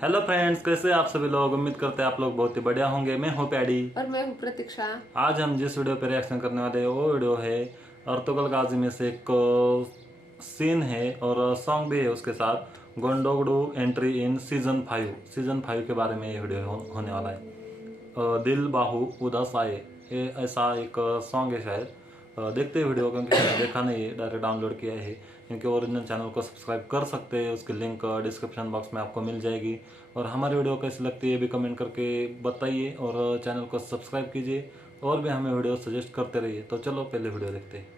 Hello friends, कैसे आप सभी लोग। उम्मीद करते हैं आप लोग बहुत ही बढ़िया होंगे। मैं हूं पैडी और मैं हूँ प्रतीक्षा। आज हम जिस वीडियो पे रिएक्शन करने वाले हैं वो वीडियो है अर्तुगरुल गाजी में से एक सीन है और सॉन्ग भी है उसके साथ। गोंडोगडू एंट्री इन सीजन 5 के बारे में ये वीडियो होने वाला है। दिल बाहु उदास आए, ये ऐसा एक सॉन्ग है शायद। देखते हैं वीडियो, क्योंकि मैंने देखा नहीं है, डायरेक्ट डाउनलोड किया है। क्योंकि ओरिजिनल चैनल को सब्सक्राइब कर सकते हैं, उसकी लिंक डिस्क्रिप्शन बॉक्स में आपको मिल जाएगी। और हमारी वीडियो कैसी लगती है भी कमेंट करके बताइए और चैनल को सब्सक्राइब कीजिए और भी हमें वीडियो सजेस्ट करते रहिए। तो चलो पहले वीडियो देखते हैं।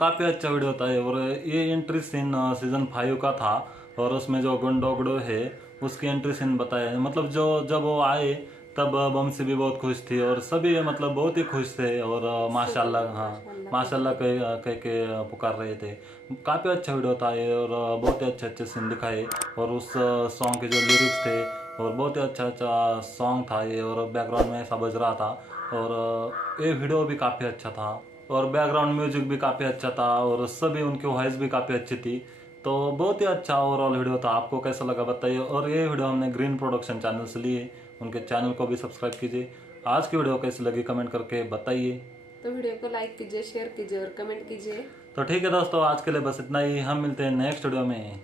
काफ़ी अच्छा वीडियो था और ये एंट्री सीन सीजन 5 का था। और उसमें जो गोंडोगडू है उसकी एंट्री सीन बताया है। मतलब जो जब वो आए तब बमसी भी बहुत खुश थी और सभी मतलब बहुत ही खुश थे और माशाल्लाह, हाँ माशाल्लाह कह के पुकार रहे थे। काफ़ी अच्छा वीडियो था ये और बहुत ही अच्छे अच्छे सीन दिखाए और उस सॉन्ग के जो लिरिक्स थे और बहुत ही अच्छा अच्छा सॉन्ग था ये और बैकग्राउंड में ऐसा बज रहा था और ये वीडियो भी काफ़ी अच्छा था और बैकग्राउंड म्यूजिक भी काफ़ी अच्छा था और सभी उनकी वॉइस भी काफ़ी अच्छी थी। तो बहुत ही अच्छा ओवरऑल वीडियो था। आपको कैसा लगा बताइए और ये वीडियो हमने ग्रीन प्रोडक्शन चैनल से लिए, उनके चैनल को भी सब्सक्राइब कीजिए। आज की वीडियो कैसी लगी कमेंट करके बताइए। तो वीडियो को लाइक कीजिए, शेयर कीजिए और कमेंट कीजिए। तो ठीक है दोस्तों, आज के लिए बस इतना ही। हम मिलते हैं नेक्स्ट वीडियो में।